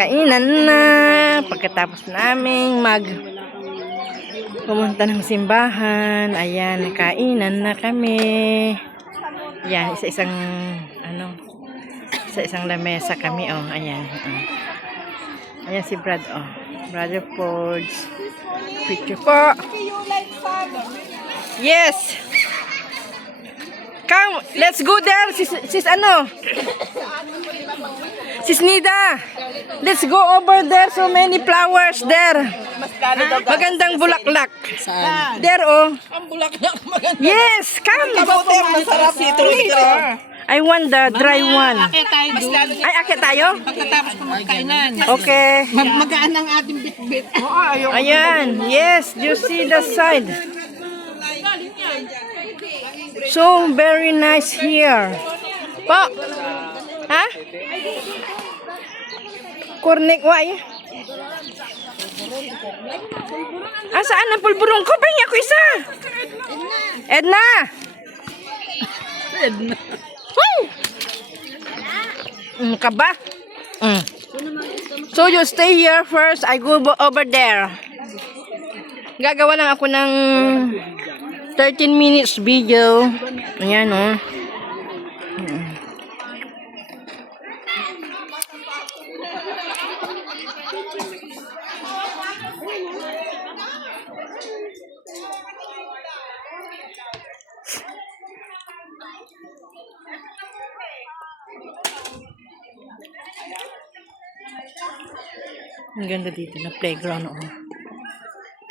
kainan na. Pagkatapos namin pumunta ng simbahan. Ayan, kainan na kami. Ayan, isa-isang lamesa kami. Oh, ayan. Ayan si Brad. Oh, Brother Forge. Picture po. Yes. Come, let's go there. Sis Nida. Let's go over there. So many flowers there. Magandang bulaklak. There, oh. Ang bulaklak maganda. Yes, come. Kabuter, masarap ito. I want the dry one. Ay, akit tayo? pagkatapos ko magkainan. Okay. Magaan ang ating bitbit. Ayan. Yes, you see the side. So very nice here. Po. Ha? Kurnik wai. Saan ang pulburong ko? Pahinga ko isa. Edna. Huy. Kaba. So you stay here first. I go over there. Gagawa lang ako ng 13 minutes video. Ayan, oh. Ang ganda dito na playground, oh.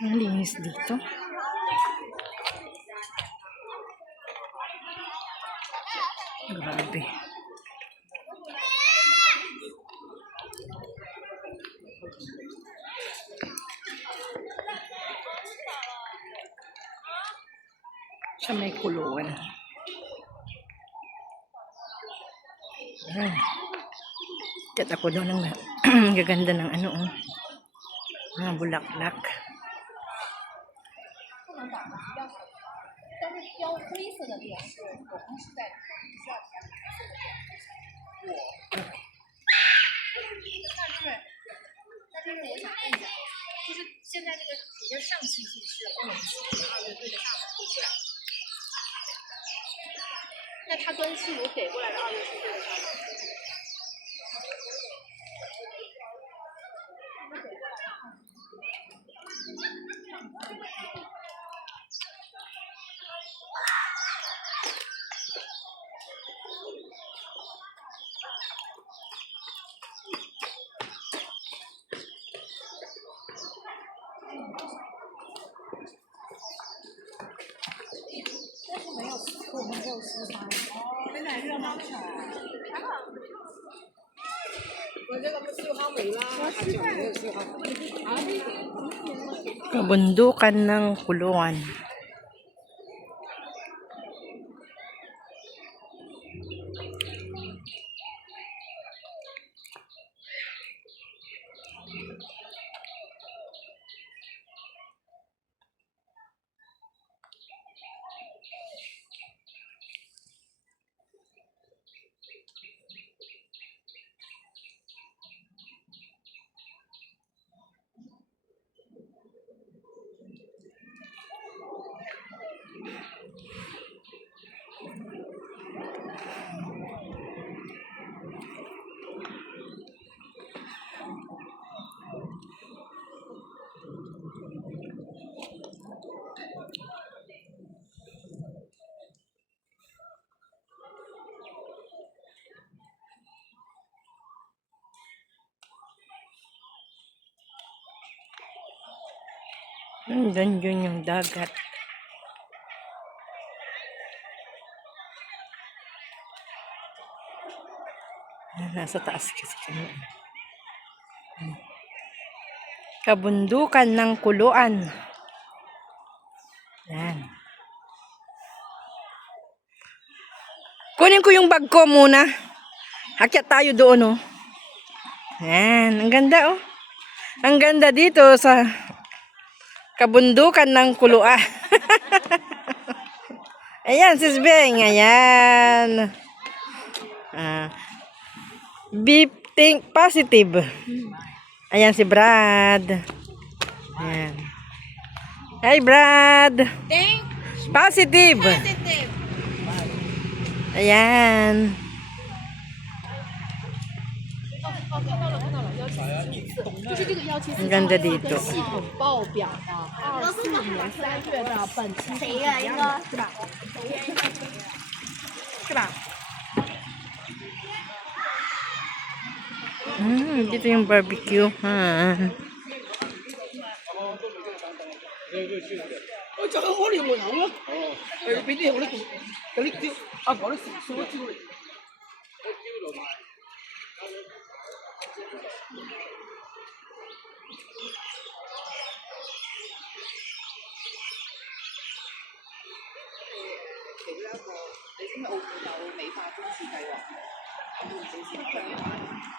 Ang linis dito. Grabe. Sa may kulungan. Kat ako doon ng gaganda ng mga bulaklak. Kabundukan ng kulungan. Ganyan yung dagat. Nasa taas kasi kami. Kabundukan ng kuluan. Yan. Kunin ko yung bag ko muna. Akyat tayo doon, oh. Yan. Ang ganda, oh. Ang ganda dito sa kabundukan ng kuluan. Ayan, Sis Beng. Ayan. Beef Think positive. Ayan si Brad. Ayan. Hey, Brad. Think Positive. positive. Ayan. Ang ganda dito. 报表的24年3月的本期是吧？是吧？ Dito yung barbecue. Ha.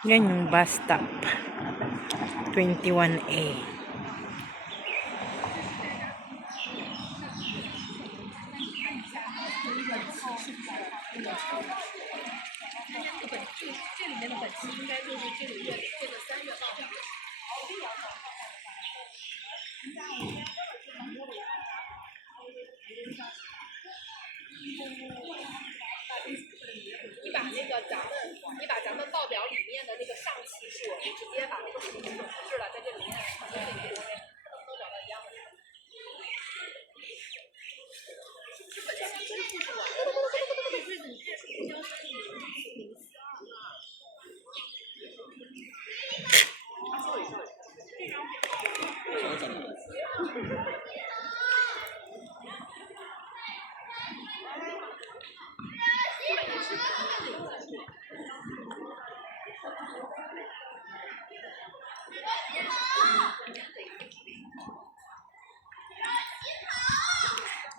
Yan yung bus stop. 21A.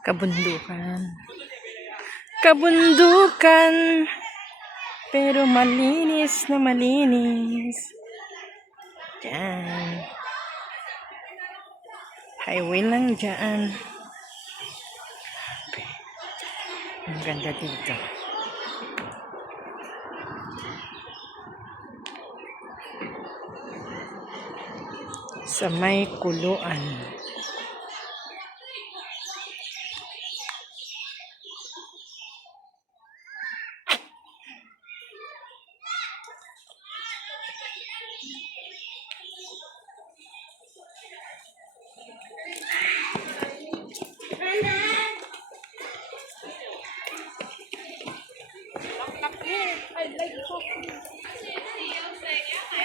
Kabundukan. Kabundukan. Pero malinis na malinis. Diyan. Highway lang dyan. Ang ganda dito. Sa may kuluan.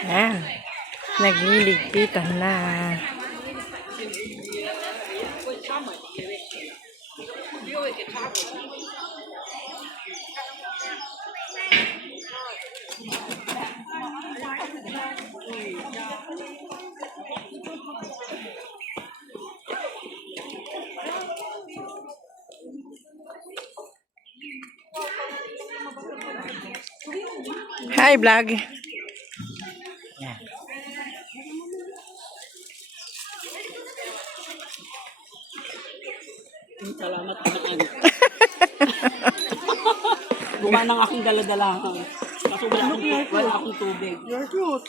Ayan. Nagliligpitan na. Hi, vlog. Yan. Salamat naman. Buka ng aking daladalahan. Kaso wala akong tubig. You're cute.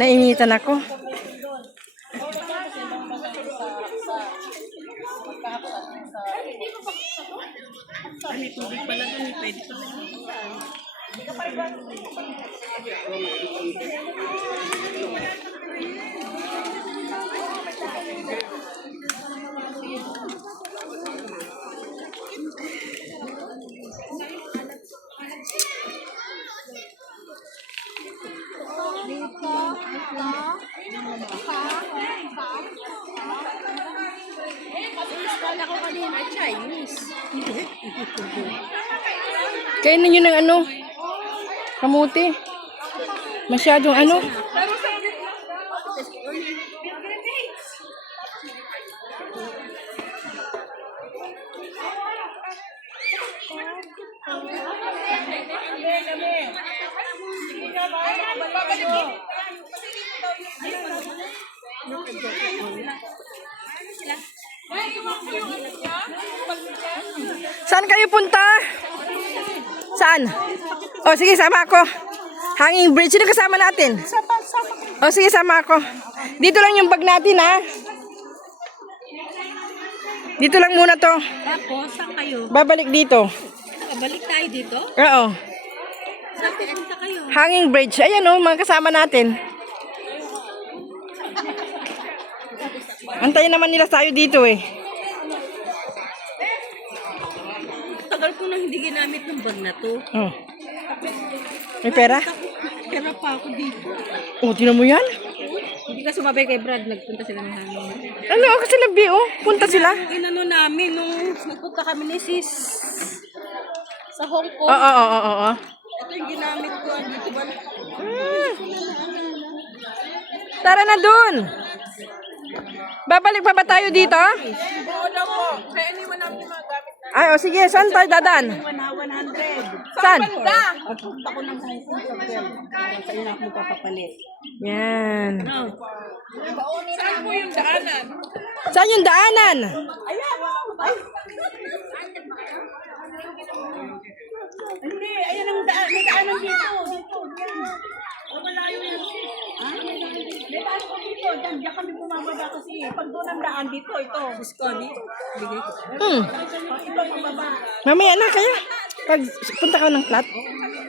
Nainitan ako. May tubig pala dun. Pwede pa rin. Kala ko kanina Chinese. Kainin nyo ng ano? Kamuti. Masyadong ano? Saan kayo punta? Saan? O sige, sama ako. Hanging bridge. Sino kasama natin? O sige, sama ako. Dito lang yung bag natin, ha? Dito lang muna to. Tapos, saan kayo? Babalik dito. Balik tayo dito? Oo. Saan pupunta kayo? Hanging bridge. Ayan o, mga kasama natin. Antayin naman nila tayo dito eh. Tagal ko nang hindi ginamit ng bag na to. Oh. May pera? Pera pa ako dito. Oh, tinan mo yan? Hindi ka sumabay kay Brad, nagpunta sila ng hangin. Ano, kasi labi oh. Punta sila. Inano namin nung nagpunta kami ni sis sa Hong Kong. Oo. Ito yung ginamit ko. Dito ba? Tara na dun. Babalik pa ba tayo dito? Oo daw po. Kaya iniwan namin yung mga gamit na. Ay, o sige. Saan tayo dadan? 100. Saan? At punta ko ng Hong Kong sa Bel. Sa ina ako magpapapalit. Yan. Saan po yung daanan? Saan yung daanan? Hindi, ayan ang daan. May daanan dito. Dito. Malayo yan. May daan ko dito. Diyan kami bumababa kasi. Pag doon ang daan dito, ito. Discount. Bigay ko. Ito mababa. Mamaya na kaya. Pag punta ka ng plat.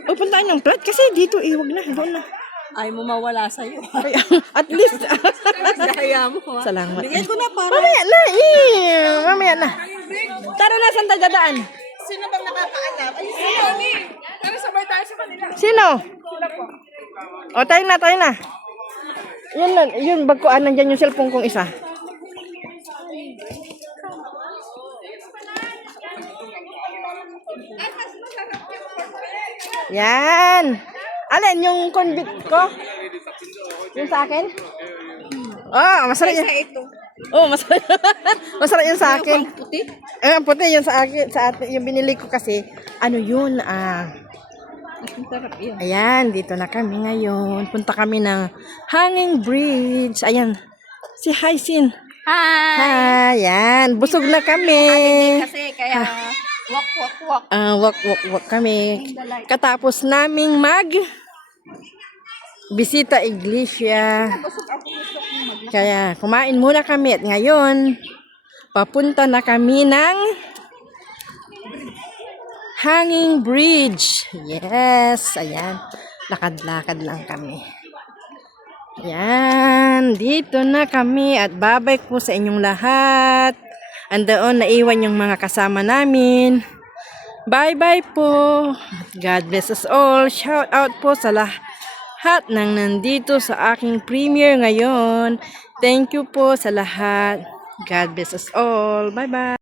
O, punta ka ng plat kasi dito wag na. Doon na. Ay mo mawala sa'yo. Ay, at least. Kaya mo. Salamat. Bigay ko na para. Mamaya na. Mamaya na. Tara na, saan tayo dadaan? Sino bang nakakaalam? Ay, sino? Para sabay tayo sa kanila. Sino? O, tayo na. Yun lang, yun, bag ko, nandyan yung cellphone kong isa. Yan. Alin, yung convict ko? Yung sa akin? Oh, masarap yan. Oh, masarap. Masarap yun sa akin. Puti? Puti yun sa akin. Sa atin, yung binili ko kasi, ano yun, Ang sarap yun. Ayan, dito na kami ngayon. Punta kami ng Hanging Bridge. Ayan, si Haisin. Hi! Ayan, busog na kami. Kasi kaya walk. Walk kami. Katapos naming bisita iglesia. Kaya kumain muna kami at ngayon papunta na kami ng Hanging Bridge. Yes, ayan. Lakad-lakad lang kami. Ayan, dito na kami at babay po sa inyong lahat. Andoon, naiwan yung mga kasama namin. Bye-bye po. God bless us all. Shout out po sa lahat ng nandito sa aking premiere ngayon. Thank you po sa lahat. God bless us all. Bye-bye.